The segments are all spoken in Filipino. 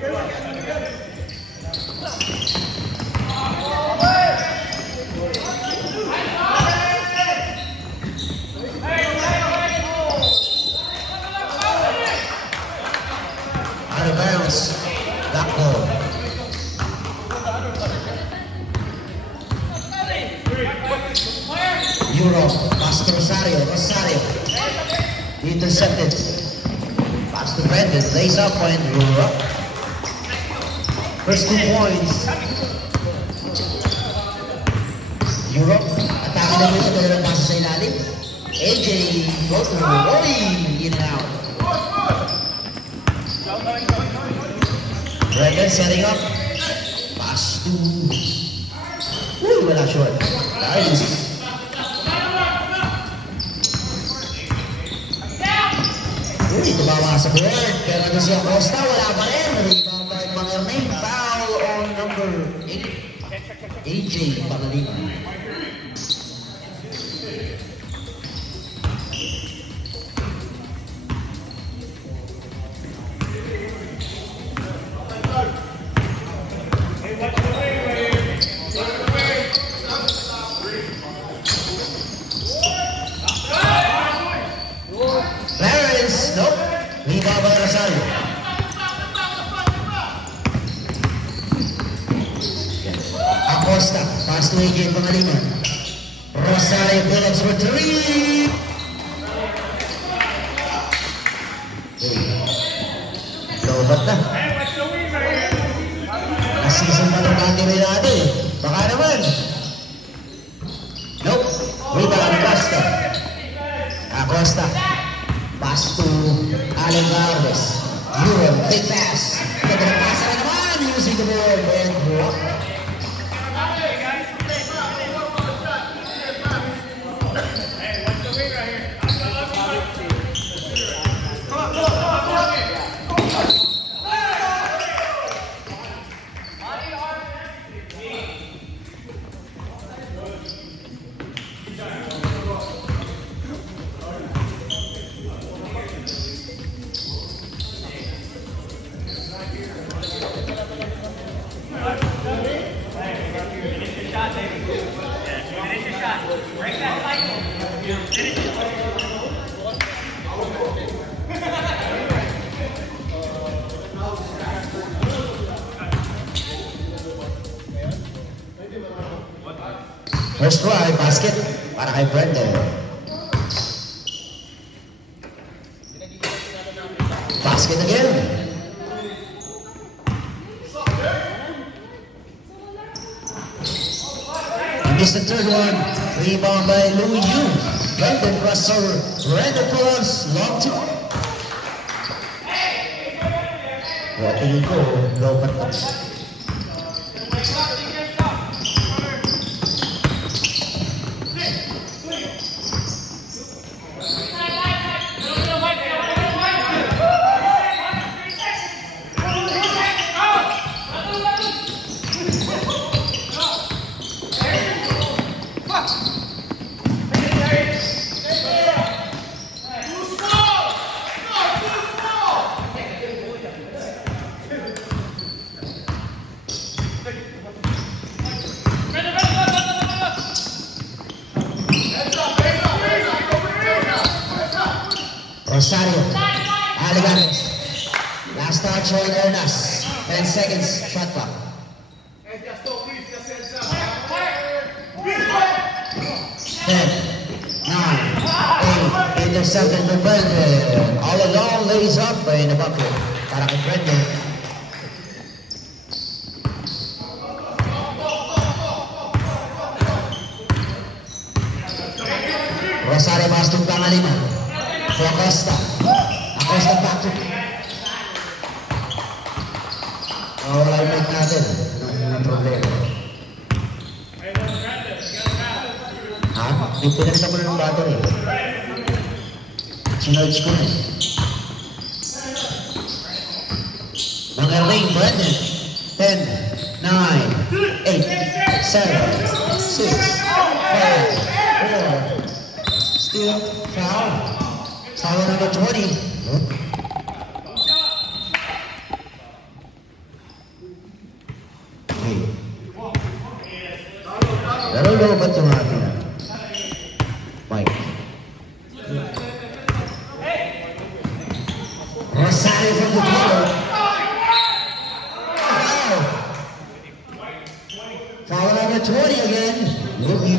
Out of bounds. Back ball. Euro. Pass to Rosario. Rosario. Intercepted. Pass to Brendan. Lays up point. Euro. First 2 points. Euro. Atake na ito. Dalawang pass sa ilalim. AJ. Go to Roy. In and out. Brendan setting up. Pass to... Uy, wala short. Nice. Uy, tumawa sa board. Pero ito si Acosta, wala pa rin. Rebound by Mangarnay. Foul on number 8. AJ Pangalima. Clarence, nope. Rebound by Rosario. Acosta, pass to AJ Pangalima. Rosario Phillips for 3. Lobat na. Nasisan pa ng bandi rin natin. Baka naman. Nope. Rebound Acosta. Acosta. Pass to Allen Galvez. Euro, big pass. Ganda ng pass na naman. Using the board and drop. First try, basket para kay Brendan. Basket again. And this the third one. Rebound by Louis Yu. Brendan Russell. Brendan Plus. Long two. Tingin ko, low pa touch. Rosario, Alvarez, last touch on Ernas, 10 seconds, shot clock. 10, 9, 8, intercepted by Brendan. All along, lays up in the bucket para kay Brendan. Rosario Bastong Pangalima. To Acosta. Acosta back to... wala yung mic natin. Anong problema? Ha? Pinagta mo na ng battery. Sinurge ko na. Mangaring Brendan. 10, 9, 8, 7, 6, 5, 4. Still foul. Foul number 20. rally from the corner. Foul number 20 again. Luki.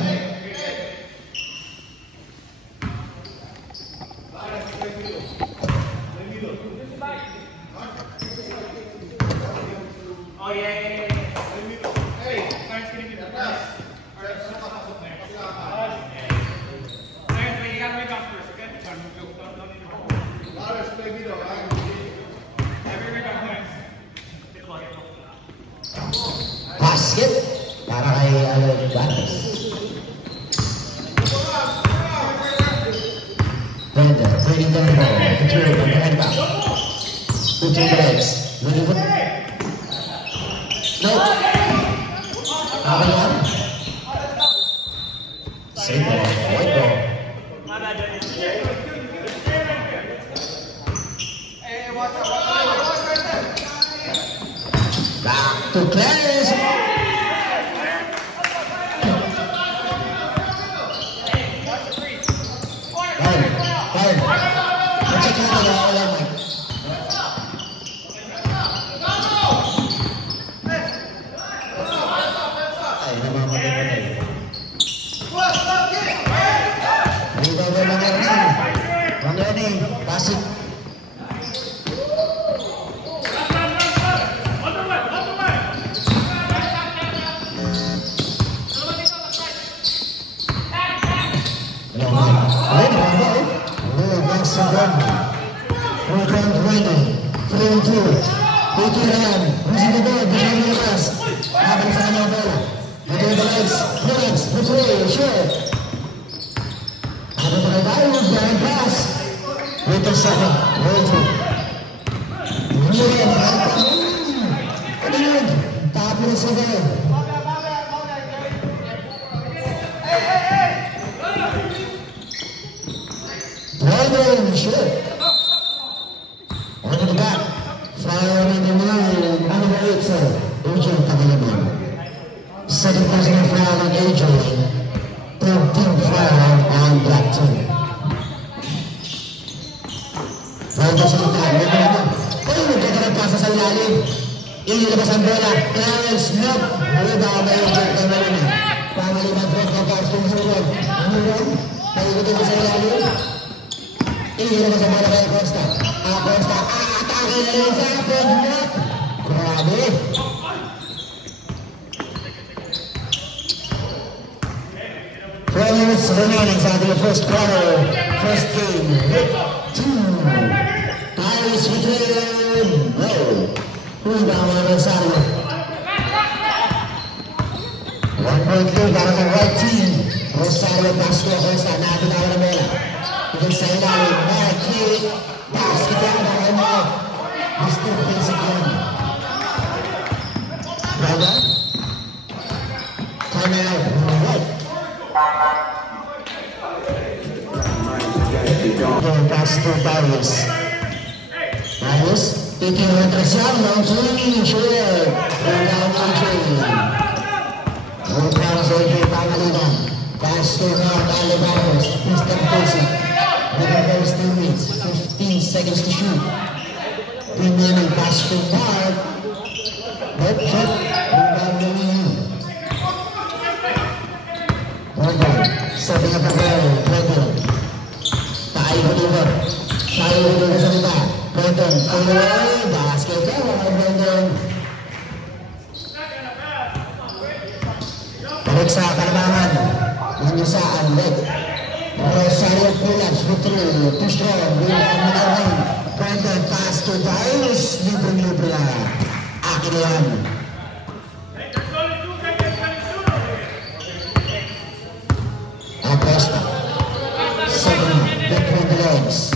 Oh yeah. Hey, guys, can you get the pass? You gotta make off first, okay? Don't need to Basket para kay Alvarez. Brenda, bringing down the ball. Couture from behind back. Couture the legs. Looking for... No. Okay yan. Save ball. White ball. Back to Clarence. Second personal foul on AJ. 13th foul on Black team. Pwede sa kita. Nagkakasa sa ilalim. Inilabas ang bola. Clarence Smith. Rebound na AJ. Pangaliman from Kapag Tumurog. Tumurog. Pagkakita sa ilalim. Inilabas ang bola kay Acosta. Acosta. Atake na rin sa Pagkakita. Grabe. 4 minutes remaining for the first quarter, first game. 2. Ties between Rebound on Rosario. 1 point lead para sa right team. Rosario pass to Acosta. Nakapitaw na bola. Ito sa ilalim. Marquis. Basket down para kay Mark. Mr. Basic yan. Brother. Time out. Right. Pass to Darius. Darius taking a pressure ng swinging share. Rebound ng swing. Para sa AJ Pangalinan. Pass to Mark Alvarez. Mr. Basic. Within those 2 minutes, 15 seconds to shoot. Remaining pass to Mark. Left shot. Rebound ng Ian. Setting up the ball, Brenton. Tayo dito sa kita. Brenton, away, basket ka, Brenton. Balik sa kalabangan. Nanyo sa Anlet. Rosario Pulas, Vitri, too strong. Rebound na lang. Brenton, pass to Darius. Libre na. Akin yan. Acosta. Second, between the legs.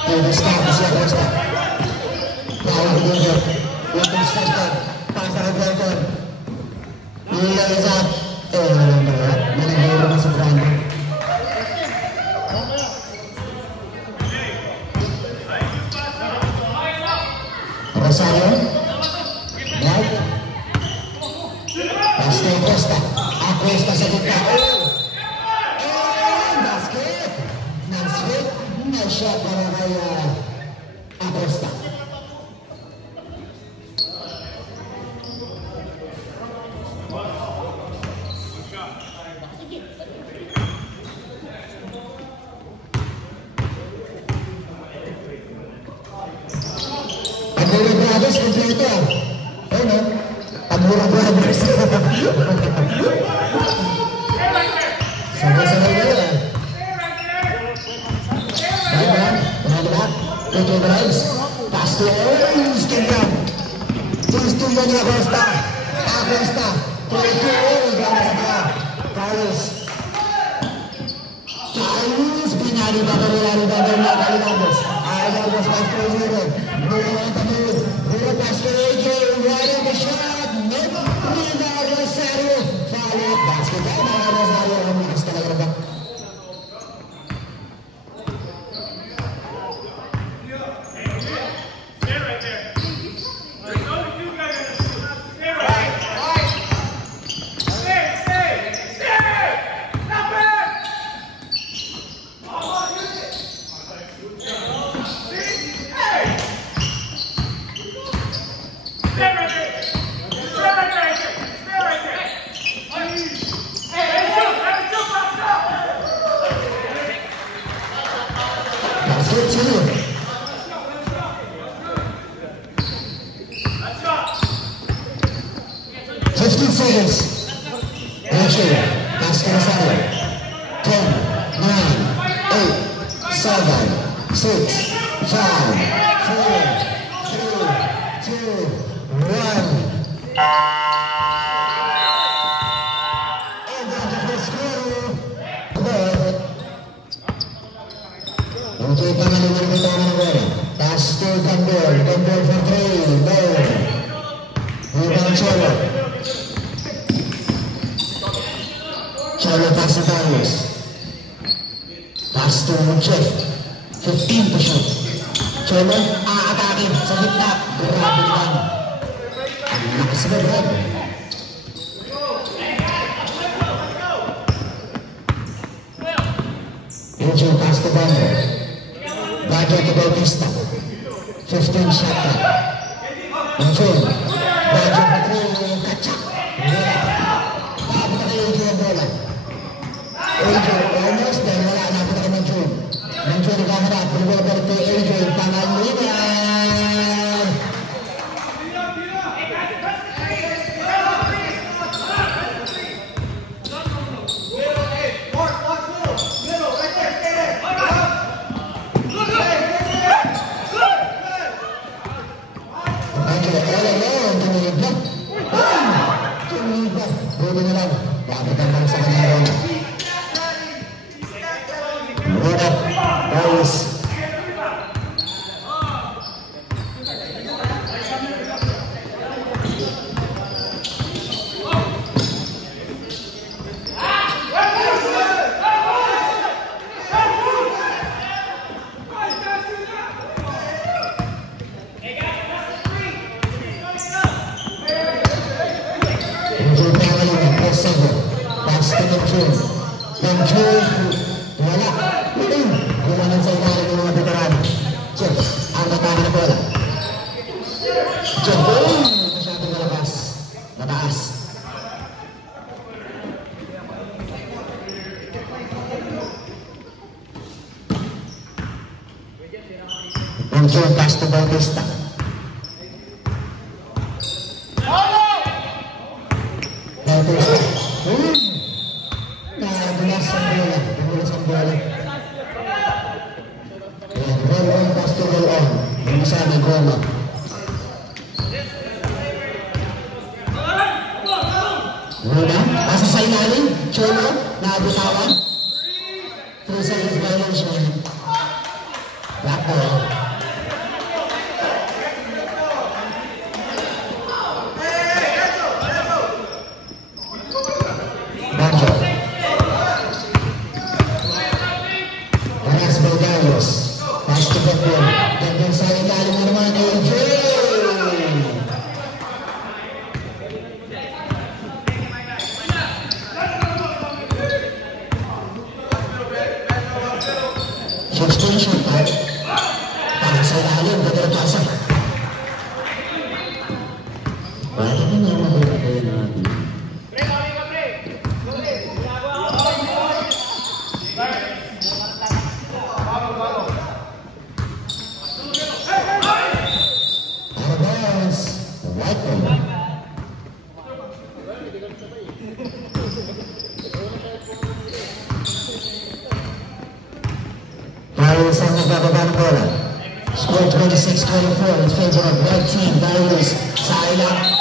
To the stop is Acosta. Power together. Waiting second. Pass to Brenton. Lays up. Managero na sa Brandon. Rosario. Right. Pass to Acosta. Acosta sa gitna. Nice shot para kay Acosta. yan. Ayun o. Pagmura-mura boys. Sabay-sabay na yan. Bayan, lahat. Tutuloy drives. Pass to Orange Kingdom. Tuloy niya Acosta. Acosta. Tuloy. Carlos. Carlos. Pinari ba na Calibandos. Ayaw was back to Euro. Moving on to move. Euro pass to AJ. Right in the shot. Never. Nina Rosario. Follow. Basket. Nina Rosario. Ang lakas talaga ba? 26-24 in favor of red team. Darius Saila.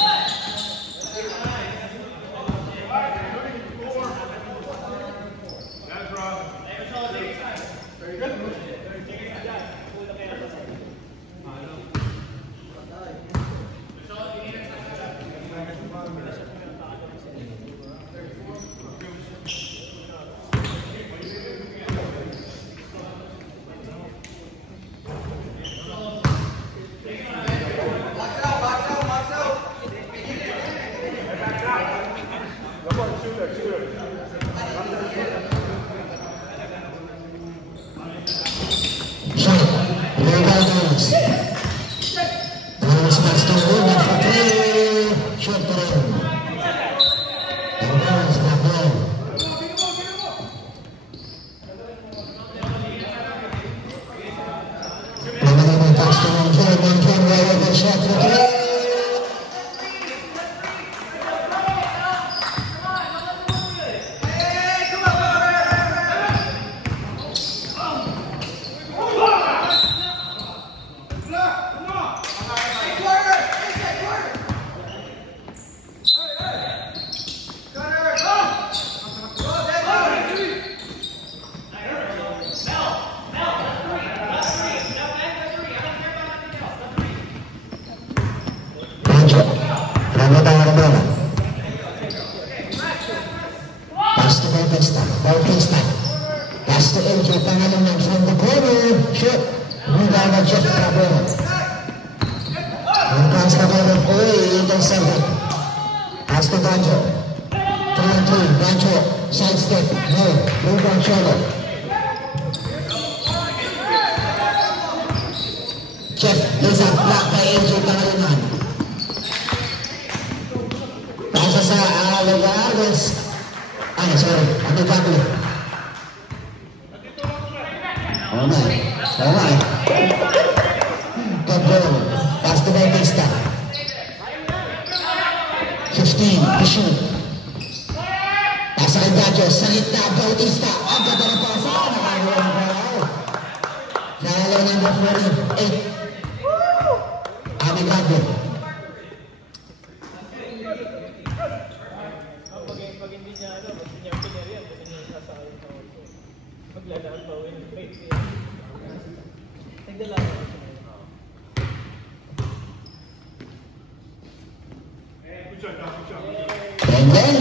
And then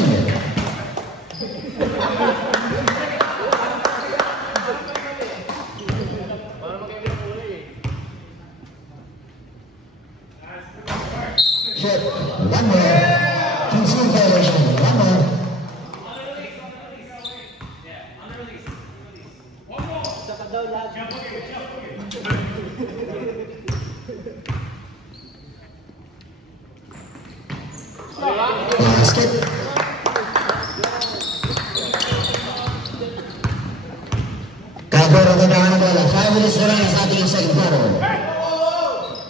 shit, one more. Two violation, one more. Basket. Kabur ang ganda ng bola. 5 minutes na lang sa ating second quarter.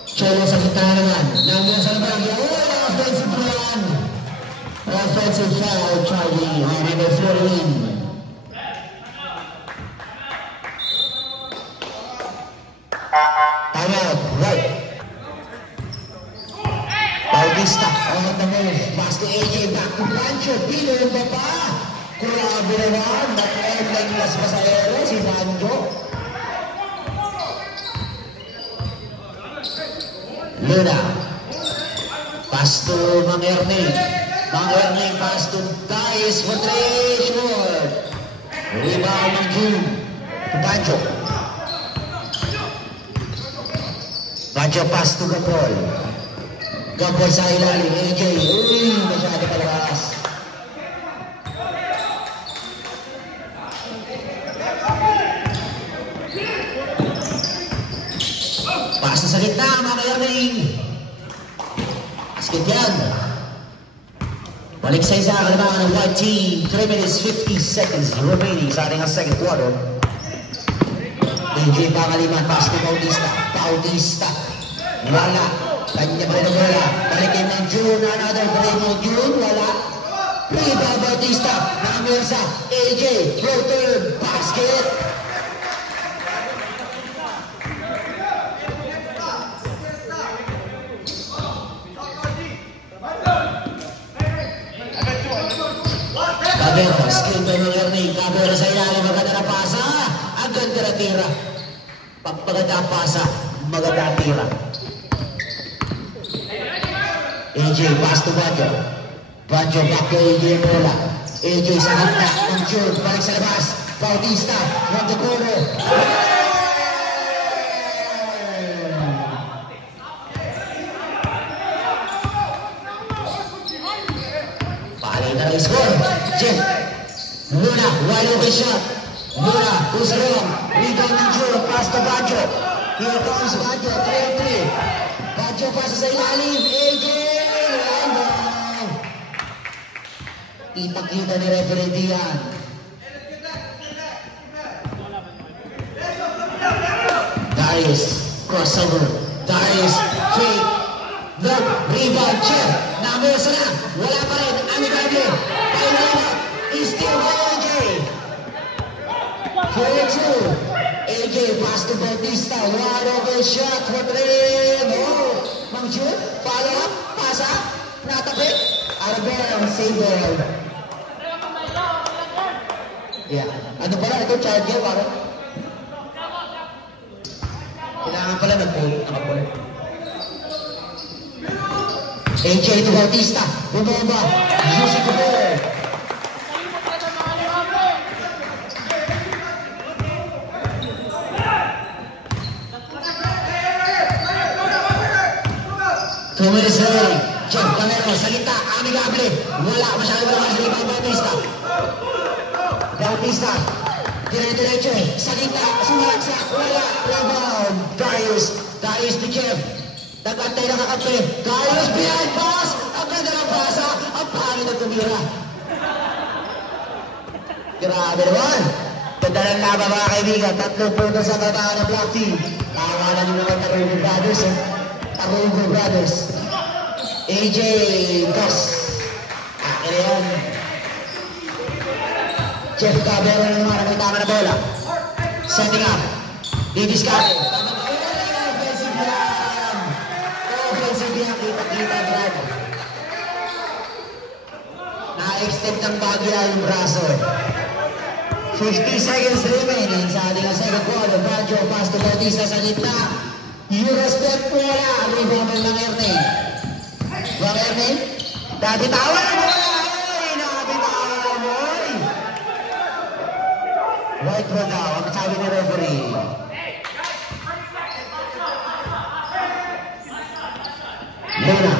Cholo sa kita naman. Nandiyan sa labang. Offensive run. Offensive foul. Charlie on number 14. Timeout. Right. Bautista on the move. Pass to AJ. Back to Pancho. Pino ba pa? Grabe naman. Nag-airline las pasahero si Pancho. Luna. Pass to Mang Ernie. Mang Ernie pass to Dice for 3. Short. Rebound ng June. To Pancho. Pancho pass to Gapol. Gapol sa ilalim. AJ. Uy, masyado palabas. Pass na sa gitna, mga Ernie. Basket yan. Balik sa isa, kalabangan ng white team. 3 minutes, 50 seconds remaining sa ating second quarter. AJ Pangaliman, pass to Bautista. Bautista. Wala. Kanya pa rin ang bola. Balikin ng June. Another dribble. June. Wala. Rebound Bautista. Namin sa AJ. Floater. Basket. Cabero, skill by mga Ernie. Cabero sa ilalim, maganda na pasa. Ang ganda na tira. Pag maganda ang pasa, maganda ang tira. AJ, pass to Baggio. Baggio, back to AJ ang bola. AJ sa ganda, ng June, balik sa labas. Bautista, from the corner. Palay na lang score. Jeff, Luna, wide open shot. Luna, who's wrong? Rebound ng June, pass to Baggio. Here comes Baggio, 3-3. Baggio pasa sa ilalim. AJ, random. Ipakita ni referee Dian. Darius, crossover. Darius, fake. Look, rebound, check. Namusa na. Wala pa rin. Amigable. Pailina. Still AJ. 4-2. AJ, pass to Bautista. Wide open shot for 3. No. Mang June, follow up. Pass up. Natapit. Arbel, save ball. Yeah. Ano pala? Ito, child game, parang. Kailangan pala nag-pull. AJ to Bautista. Bumaba. Using the ball. Tumilis na rin. Jeff Camero sa gitna. Amigable. Wala. Masyadong naman sa ibang Bautista. Bautista. Dire-diretso. Sa gitna. Sumalaksak. Wala. Rebound. Darius to Jeff. Nagantay na kakantay. Darius behind pass. Ang ganda ng pasa. Ang pangin na tumira. Grabe naman. Ganda ng laban mga kaibigan. 3 puntos sa tataan ng Black Team. Tama na nyo naman Tarugo Brothers. Tarugo Brothers. AJ Dos. Akin na yan. Jeff Cabero na naman. Ang tama na bola. Setting up. Didiscard. Offensive yan. Kita-kita Brad. Na-extend ng Bagya yung braso. 50 seconds remaining sa ating second quarter. Baggio, pass to Bautista sa gitna. Eurostep wala. Rebound ng Erne. Bang Erne? Nabitawan mo! Nabitawan mo! White throw daw. Ang sabi ni referee. Luna.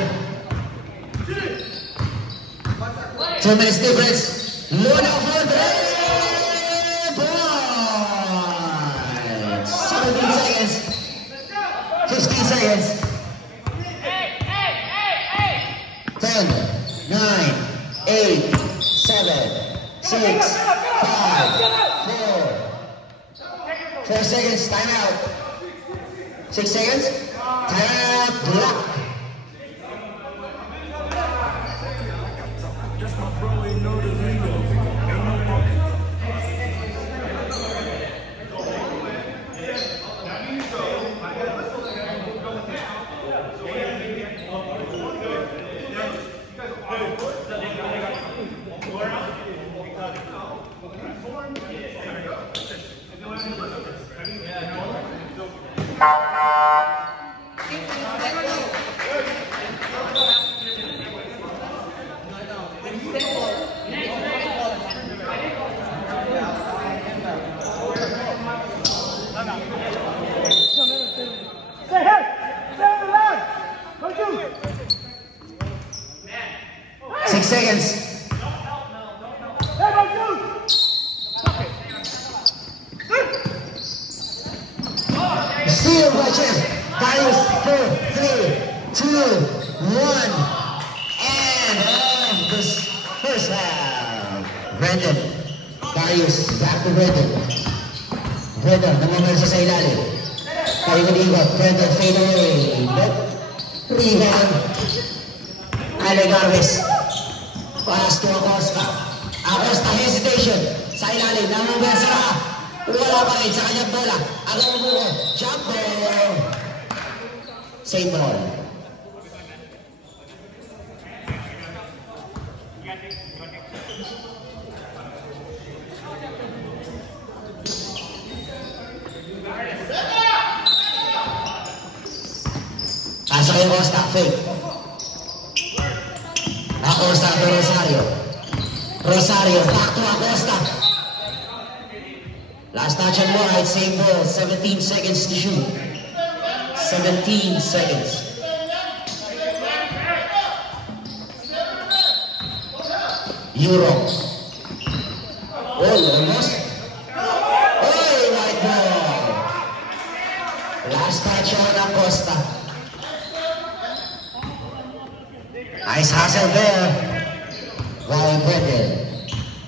2 minutes difference. Luna for 3! 17 seconds. 15 seconds. 10, 9, 8, 7, 6, 5, 4. 4 seconds. Time out. 6 seconds. Time out. Block. Seconds. Steal by Jeff. Darius 4, 3, 2, 1. And of this first half. Brandon. Darius. Back to Brandon. Brandon. Namamala sa ilalim. Paikot-ikot. Brandon fade away. Nope. Rebound. Alec Garvez. Pass to Acosta. Acosta hesitation. Sa ilalim. Namamala sa wala pa rin sa kanyang bola. Agaw mo. Jump ball. Same ball. Acosta, fake. Acosta to Rosario. Rosario, back to Acosta. Last touch on wide, same ball, 17 seconds to shoot. 17 seconds. Euro. Oh, almost. Oh, white ball. Last touch on Acosta. Nice hustle there. While Brendan.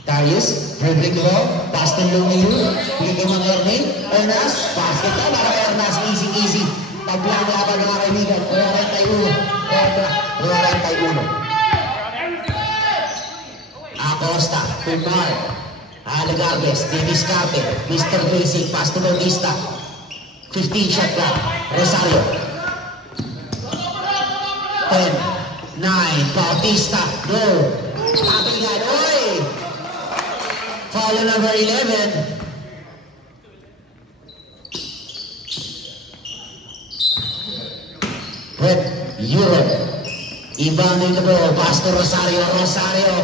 Darius, dribbling the ball. Pass to Lumiyu. Bigay mo ng Ernie. Ernas, basket na. Para Ernas, easy. Paglang laban ng mga kaibigan. 41. Acosta, Kumar, Alegarves, Davis Carter, Mr. Basic, pass to Bautista. 15 shot clock. Rosario. 10, 9, Bautista, go. Tapigan, oy! Foul on number 11. Brett Europe. Inbounding the ball, pass to Rosario,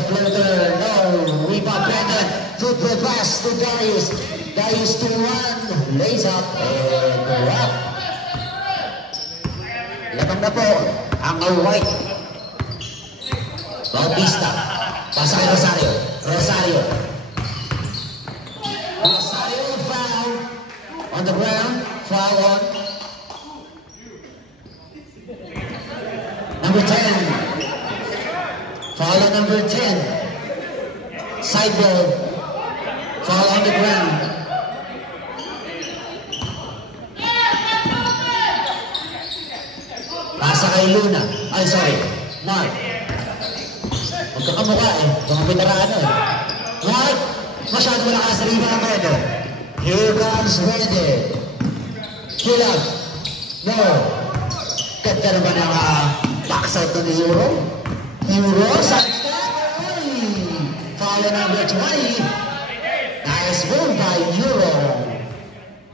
floater, no, rebound Brandon, good pass to Darius, Darius to one, lays up, and up. Labang na po, ang white. Bautista, pasa kay Rosario, Rosario, foul, on the ground, foul on. Number 10. Foul on number 10. Side ball. Foul on the ground. Pasa kay Luna. Ay, sorry. Mark. Magkakamukha eh. Mga veterano eh. Mark. Masyado malakas sa rebound Redo. Here comes Redo. Pull up. No. Ganda naman ang box out to the Euro. Euro, side step. Foul number 20. Nice move by Euro.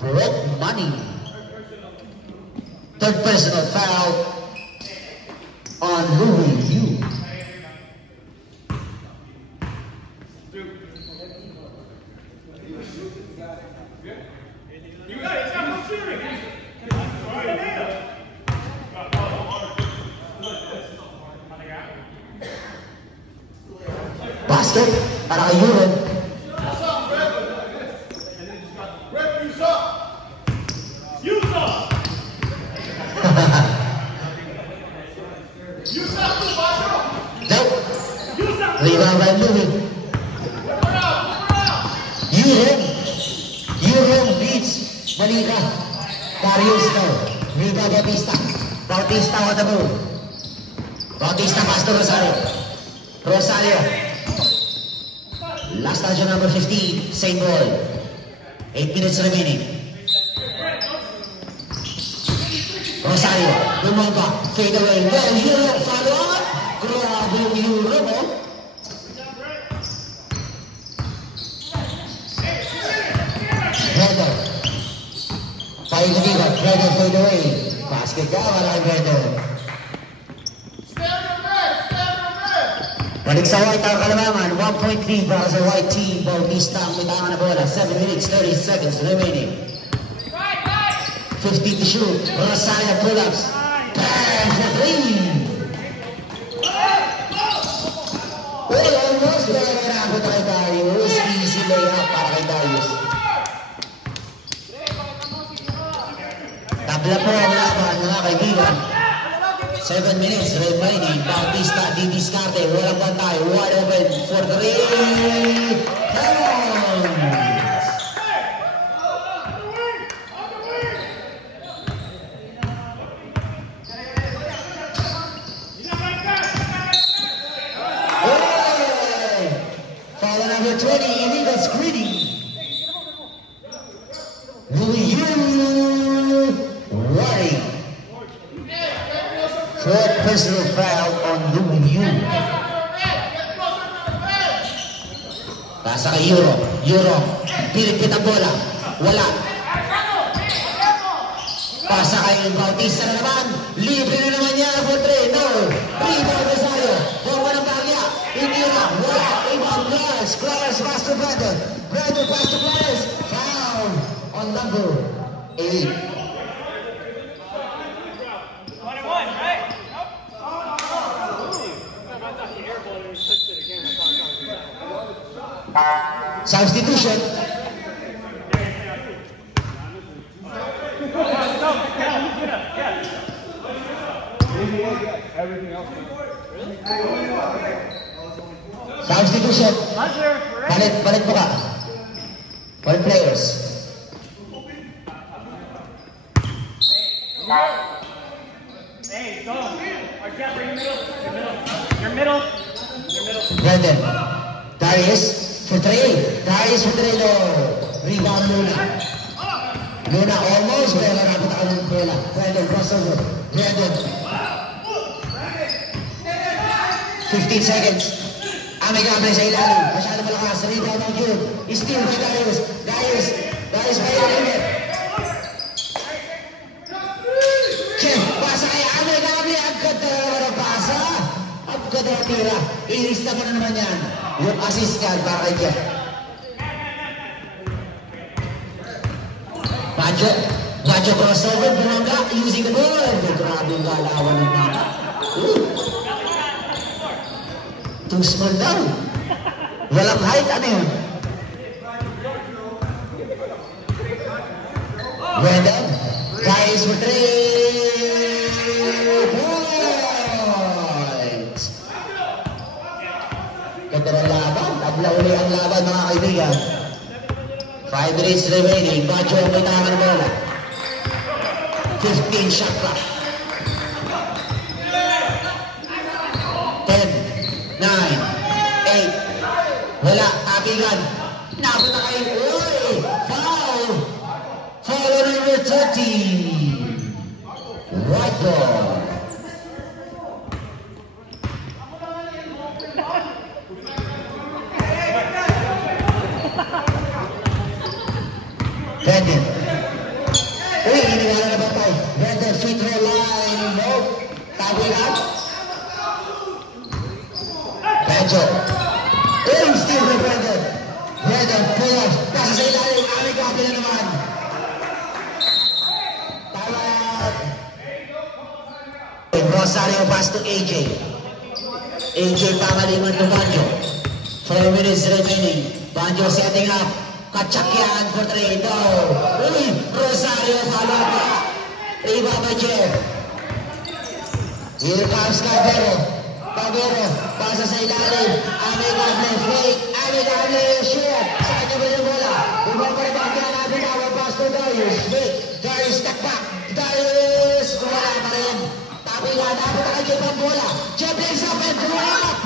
Broke money. Third personal foul on Louis Yu. Basket para kay Euro. Rebound by Louis. Euro beats Malika. Darius no. Rebound Bautista. Bautista on the move. Bautista pass to Rosario. Rosario. Last touch on number 15, same ball. 8 minutes remaining. Rosario, Lumumba, fade away. Well, Euro, follow up. Grabe yung Euro mo. Redo. Fade away. Basket ka, wala Redo. Balik sa white ang kalamangan, 1.3 para sa white team. Bautista ang mitangan na bola, 7 minutes, 30 seconds remaining. 50 to shoot, Rosario pull-ups, 10 for 3. Well, almost nagagarapo na kay Darius, easy layup para kay Darius. Tabla po ang laban mga kaibigan. 7 minutes remaining. Bautista, Discarte, walang bantay, wide open for 3. Come on! Hey! Foul number 20, illegal screening. Louis Yu, running. Third personal foul on Louis Yu. Pasa kay Euro. Pilit-pit ang bola. Wala. Pasa kay Bautista na naman. Libre na naman niya. 8. 21, right? Substitution. Substitution. Balik mo ka. 1 players. Hey, go. Our Jeff, are you middle? Your middle. Brandon. Darius for 3. Darius for 3. No. Rebound Luna. Luna almost. Pero napit ako ng bola. Brandon crossover. Brandon. 15 seconds. Amigable sa ilalim. Masyado malakas. Rebound ng June. Steal by Darius. Darius by the limit. Chef, pasa kay Amigable. Ang ganda na naman ang pasa. Ang ganda na tira. Iris na mo na naman yan. Yung assist yan para kay Jeff. Bajo crossover. Bumangga. Using the ball. Grabe yung galawan ng mga. Too small daw. Walang height, ano yun? Brandon, guys for 3 points. Ganda ng laban. Tabla uli ang laban, mga kaibigan. 5 minutes remaining. Bacho ang may tangan ng bola. 15 shot clock. 10. 9, 8, wala, abigan, napunta kayo, uy, foul on number 30, right ball. Brandon, uy, inigala na ba tayo? Brandon, free throw line, no, tabigan. Bajo. Steal by Brandon. Brandon, pull off. Pasa sa ilalim. Amigable na naman. Tawad. Rosario pass to AJ. AJ pangaliman to Banjo. 4 minutes remaining. Banjo setting up. Kachakyan for 3. No. Uy, Rosario follow up. Rebound by Jeff. Here comes Cabero. Pasa sa ilalim. Amigable, fake. Amigable, shoot. Sa kanya ba yung bola? Ibang karibang natin our pass to Darius. Fake. Darius, step back. Darius, wala pa rin. Tapi nga, dapat nakagip ang bola. Jeff lays up and throw up.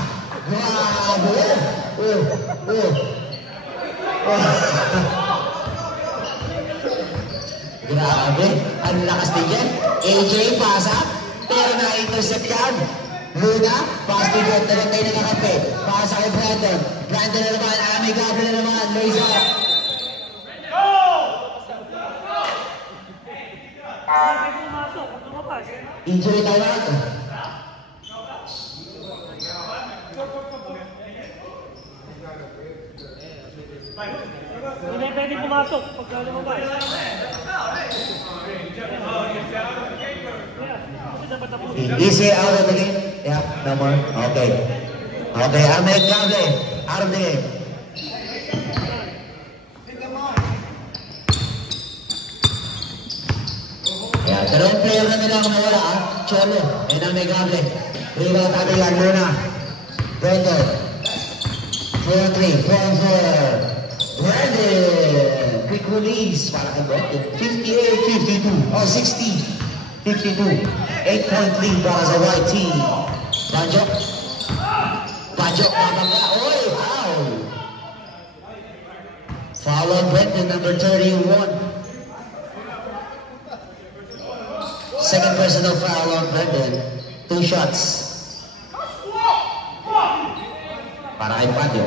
Grabe. Grabe. Ang lakas ni Jeff. AJ, pasa. Pero na-intercept yan. Luna, pass to Jeff, talagang tayo nakakampi. Pasa kay Brandon. Brandon na naman, Amigable na naman. Lays up. Injury tayo na ito. Hindi pwede pumasok pag lumabas. Is he out of the game? Yeah, no more. Okay. Okay, Amigable, out of the game. Yeah, dalawang player na nila ang nawala, ah. Cholo, and Amigable. Rebound natin yan, Luna. Brandon. 4-3, 4-4. Brandon. Quick release para kay Brandon. 58-52. Oh, 60-52. 8-point lead para sa white team. Banjo. Banjo, pamangga. Oy, wow. Foul on Brandon, number 31. Second personal foul on Brandon. 2 shots. Para kay Banjo.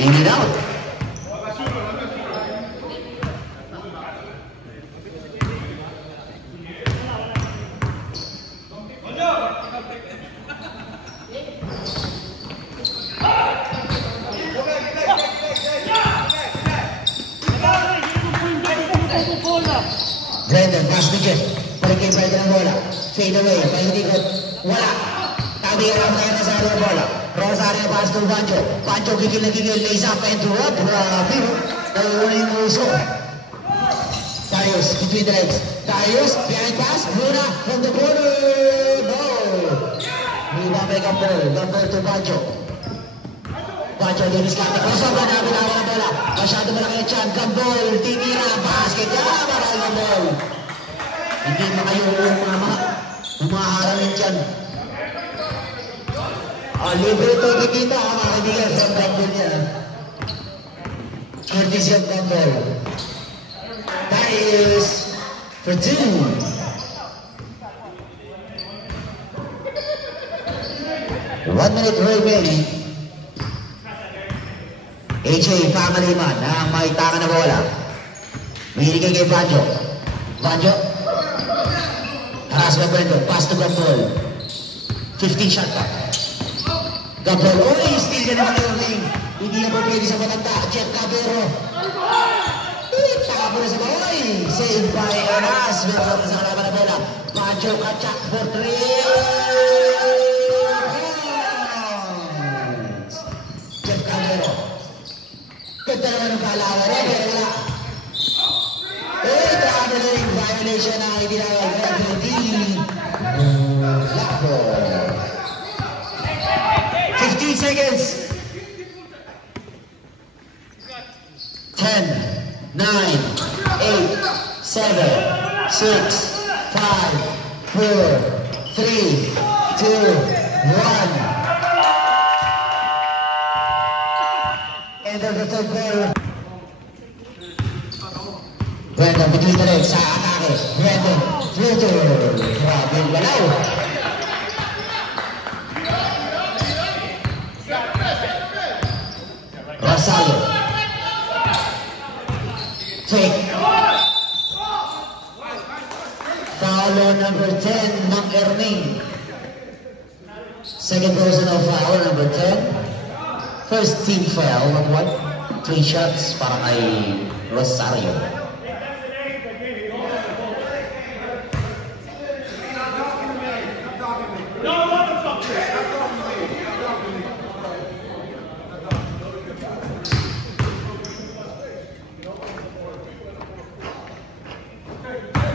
In and out. Pass to Jeff. Balik kay Fred ng bola. Fade away. Palikot. Wala. Tabi ka lang tayo Rosario ng bola. Rosario pass to Banjo. Banjo gigil na gigil. Lays up and drop. Grabe. Nauna yung uso. Darius between the legs. Darius behind pass. Luna from the corner. No. Luna may Gambol. Gambol to Banjo. Banjo linis ka. Crossover na binawa ng bola. Masyado malaki ang tiyan. Gambol. Titira. Basket. Maraming Gambol. Hindi mo kayo umaharangin dyan. Libre ito kita mga kaibigan sa Gambol niya. Courtesy of Gambol. Darius for 2. 1 minute remaining. AJ family man na may taka na bola. Binigay kay Banjo. Banjo. Haras ba Brendo? Pass to Gambol. 15 shot pa. Gambol. Uy, still ka naman yung ring. Hindi na po pwede sa matanda. Jeff Cabero. Taka po na sa boy. Save by Aras. Meron sa kalaban na bola. Banjo kachak for 3. Jeff Cabero. Ganda naman ang palawan. Pero wala. Grabe na yung violation na hindi na Lakbo. 15 seconds. 10, 9, 8, 7, 6, 5, 4, 3, 2, 1. End of the third quarter. Brandon between the legs sa atake. Brandon, floater. Grabe yung galaw. Rosario. Fake. Foul on number 10 ng Erning. Second personal foul, number 10. First team foul ng what? 3 shots para kay Rosario.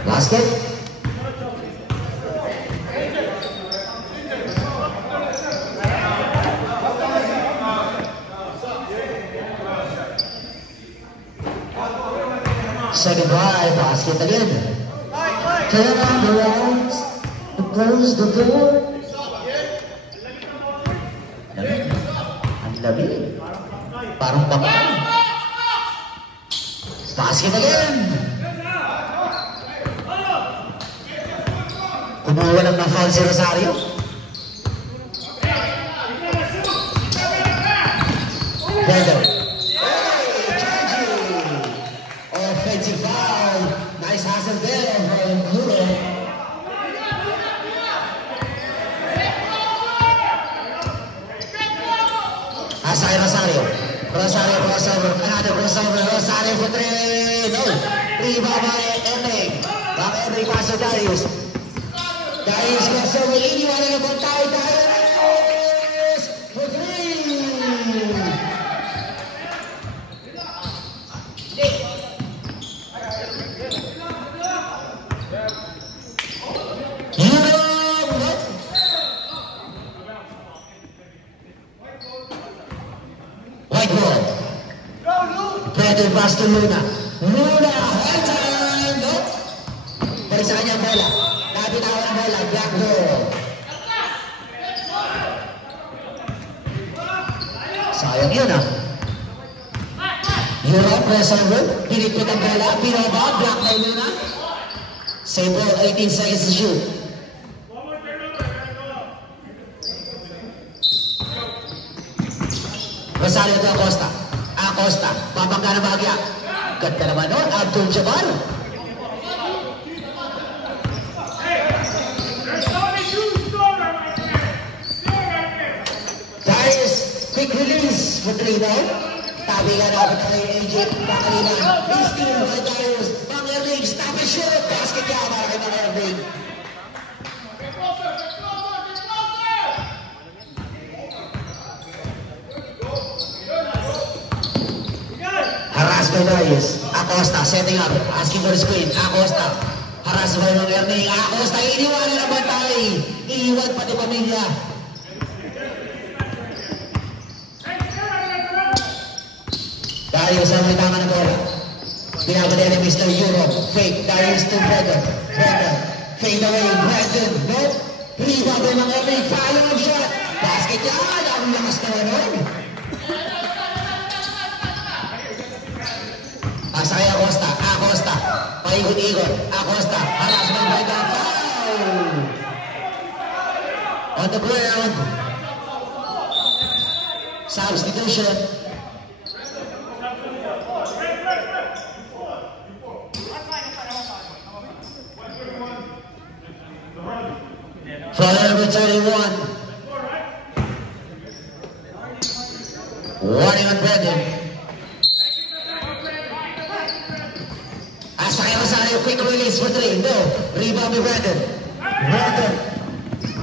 Basket. Second drive, basket again. Turn on the lights, close the door. Ang labi. Parang bangka. Basket again. Kumuha lang ng foul si Rosario. Brandon. Offensive foul. Nice hustle there from Bruno. Asay Rosario. Rosario crossover. Another crossover. Rosario for 3. No. Rebound by Erning. Back Erning pass to Darius. Darius crossover. Iniwanan na bang tayo. Darius for 3. White ball. Brandon pass to Luna. Luna, high time. No. Dari sa kanya bola. Nabitawan ang bola. Black ball. Sayang yun ah. Europe, reserve. Pinipit ang bola. Pinaba. Black ball Luna. Same ball. 18 seconds to shoot. Rosario to Acosta. Acosta. Babangga na bahagya. Ganda naman nun. Abdul Jabbar. Darius. Quick release for 3 now. Tabi ka na kay AJ. Pakalina. Big steal by Darius. Banger Erling, stop and shoot. Basket yan para kay Mang Erling. Harass by Darius. Acosta setting up. Asking for the screen. Acosta. Harass by Mang Erling. Acosta iniwan ng bantay. Iiwan pati pamilya. Darius ang may tama na bola. Binabali ni Mr. Europe. Fake. Darius to Brandon. Brandon. Fade away. Brandon. No. Rebound by Mang Erling. Follow-up shot. Basket yan. Ang lakas na naman. Pasa kay Acosta. Acosta. Paikot-ikot. Acosta. Harassment by the foul. On the ground. Substitution. Foul number 31. Warning on Brandon. Asaya Rosario, quick release for 3. No. Rebound by Brandon. Brandon.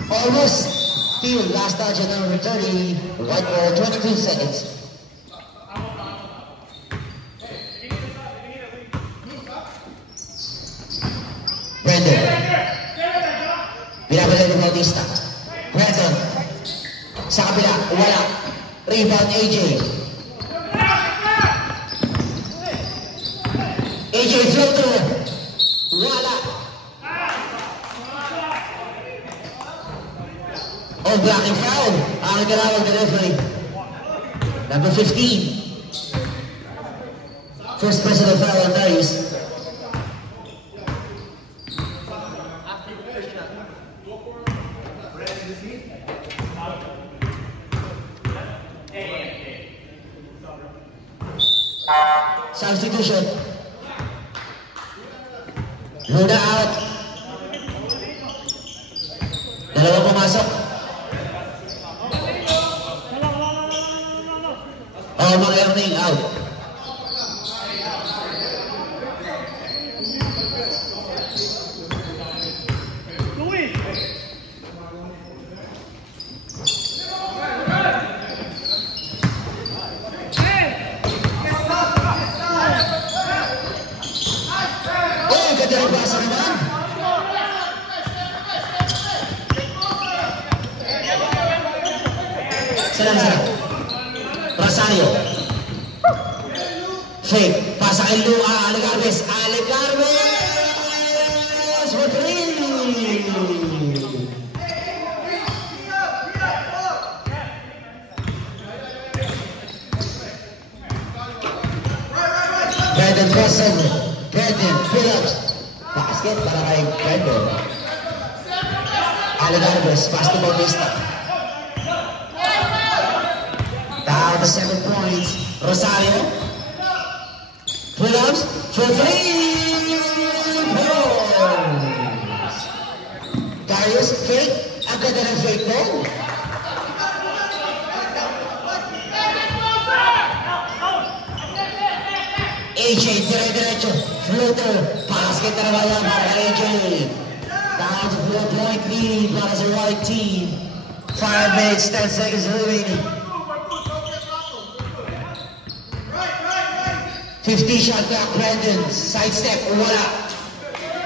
Almost steal. Last touch at number 30. White ball, 22 seconds. Brandon. Binabalik ni Bautista. Brandon. Sa kabila. Wala. Rebound AJ. AJ floater. Wala. Oh, blocking foul. Ang nagkalawag na referee. Number 15. First personal foul on Darius. Substitution. Luna out. Dalawa pumasok. Oh, Mang Erling out. Rosario. Fake. Pasa kay Lua. Alegarbes. Alegarbes. For 3. Brandon crossover. Brandon Phillips. Basket para kay Brandon. Alegarbes. Pass to Bautista. Down to 7 points. Rosario. Pull-ups for 3 points. Darius fake. Ang ganda ng fake mo. AJ dire-diretso. Floater. Basket na naman yan para AJ. Down to 4-point lead para sa white team. 5 minutes, 10 seconds remaining. 50 shot clock, Brandon. Sidestep, wala.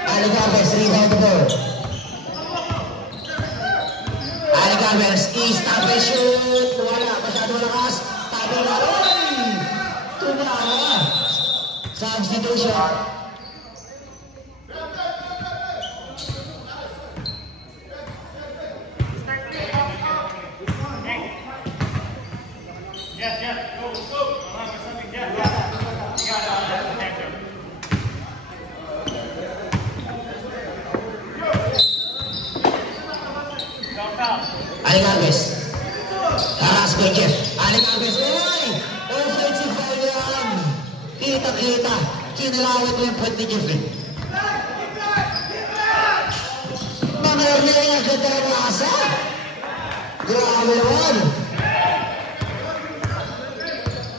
Alegarbes, rebound the ball. Alegarbes, stop and shoot. Wala, masyado lakas. Tabi na rin. Tumama. Substitution. Alegarbes. Harass by Jeff. Alegarbes. Oy! Offensive foul yan. Kita-kita. Kinalawit mo yung point ni Jeff. Mang Erling ang ganda ng asa. Grabe naman.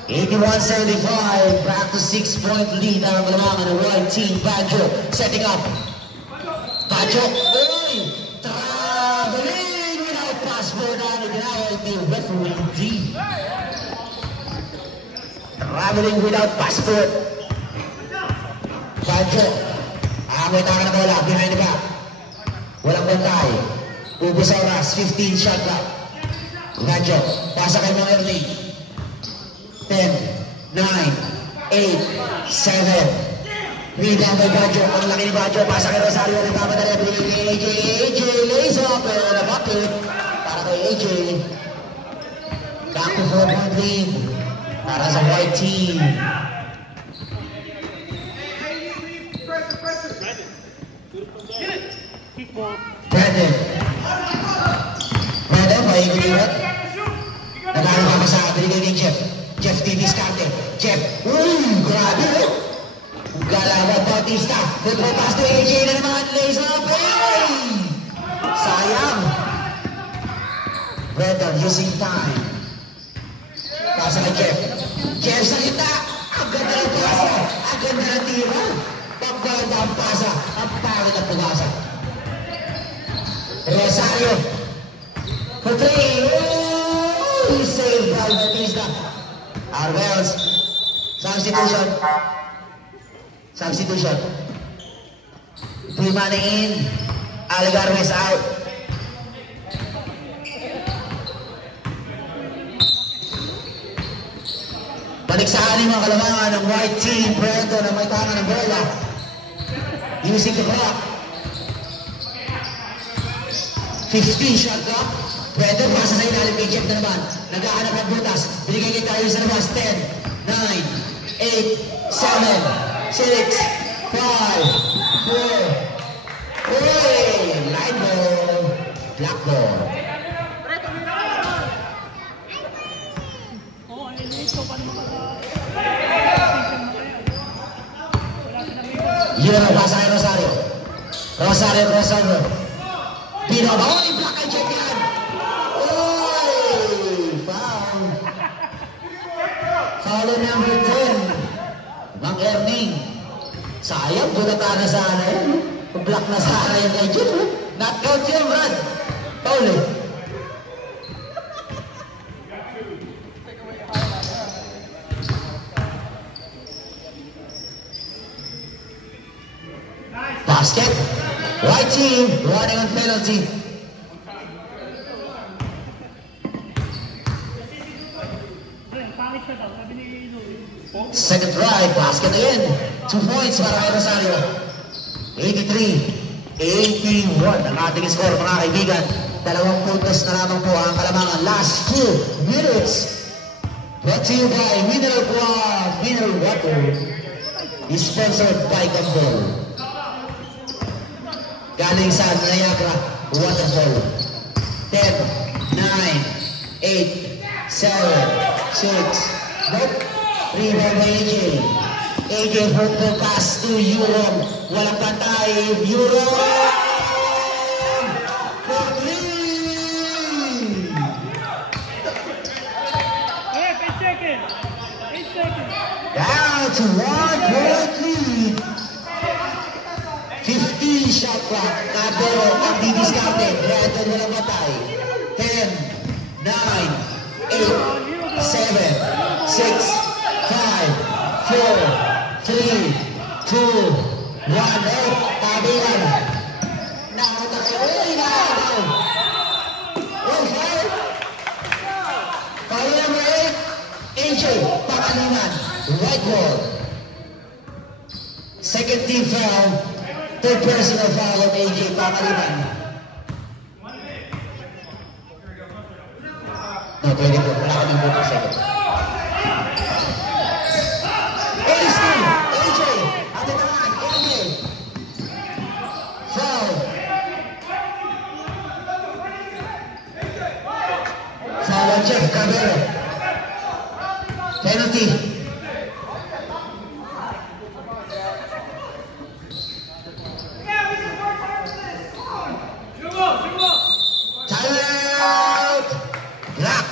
81-75, back to 6-point lead ang kalamangan ng white team. Baggio setting up. Baggio, oy! Traveling without passport and itinawag ni referee D. Traveling without passport. Baggio, amoy taka na bola, behind the back. Walang bantay. Ubus oras, 15 shot clock. Baggio, pasa kay mga early. 10, 9, 8, 7. Rebound by Baggio. Ang laki ni Baggio. Pasa kay Rosario. Nagpapadali. Binigay kay AJ. AJ lays up. Pero na-bucket. Para kay AJ. Back to 4-point lead. Para sa white team. Brandon. Brandon, paikot-ikot. Nagkakaroon ka sa binigay kay Jeff. Jeff Diviscante. Jeff. Grabe. Galawan Bautista. Good pass to AJ na naman. Lays up. Hey! Sayang. Brandon using time. Pasa kay Jeff. Jeff sa kita. Ang ganda ng pasa. Ang ganda ng tira. Pagbanda ang pasa. Ang pangit ang pagasa. Rosario. For 3. Oh! Save by Bautista. Arvels. Substitution. Substitution. 3 man in. Algarves out. Balik sa anim ang kalamangan ng white team. Brandon ang may tangan ng bola. Using the clock. 15 shot clock. Brandon pasa sa ilalim kay Jeff na naman. Naghahanap ng butas. Binigay kay tayo sa labas. 10, 9, 8, 7, 6, 5, 4, 3. Line ball. Black ball. Yun ang pasa kay Rosario. Rosario. Binabaw. Black kay Jeff yan. Foul number 10. Mang Erning. Sayang, bulata na sana yan. Black na sana yan kay Jeff. Knockout yun, Brad. Foul eh. Basket. White team running on penalty. Second try, basket again. 2 points para kay Rosario. 83-81 ang ating score, mga kaibigan. 2 puntos na lamang po ang kalamangan. Last 2 minutes. Brought to you by Mineral Water. Is sponsored by Gambol. Galing sa Niagara Waterfall. 10, 9, 8, 7, 6, nope. Rebound by AJ. AJ hurtful pass to Euron. Walang pantay. Euron! For 3! 8 seconds. Down to 1-point lead. 15 shot clock. Pero ang didiskarte. Brandon walang patay. 10, 9, 8, 7, 6, 5, 4, 3, 2, 1. Tabi lang. Nakatakoy na. Foul number 8. AJ, pakalingan. Right ball. Second team foul. Third personal foul on AJ, pakalingan. No, 24. Wala kaming buto second. Jeff Cabrera. Penalty. Timeout. Black.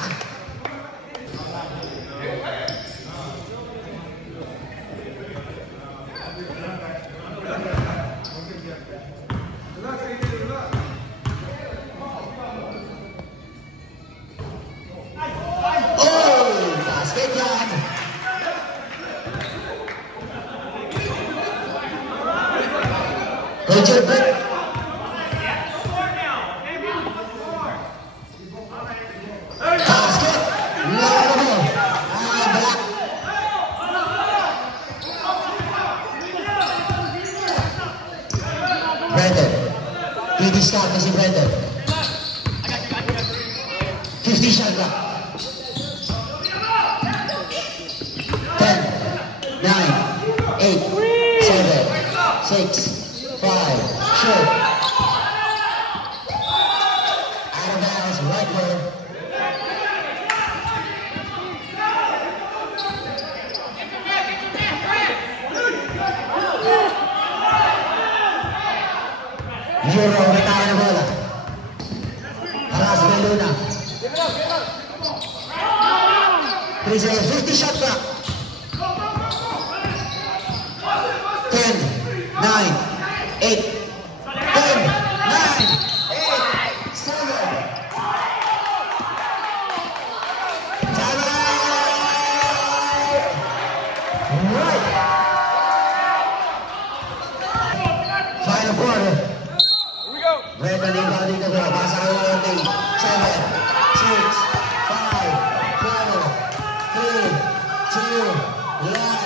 Wait yan. Good job, good. Basket. Low mo. Block. Brandon. PD start na si Brandon. 50 shot clock. 10, 9, 8, 7, 6, 5, shoot. Out of bounds, right wing. Euro, retawa na bola. Aras Beluna. 3 seconds, 50 shot clock. 10, 9, 8, 10, 9, 8, 7. Time out! Right. Final quarter. Here we go. Brandon inbound dito bro. Pasa kayo ng 8, 7, 6, 5, 4, 3, 2, 1.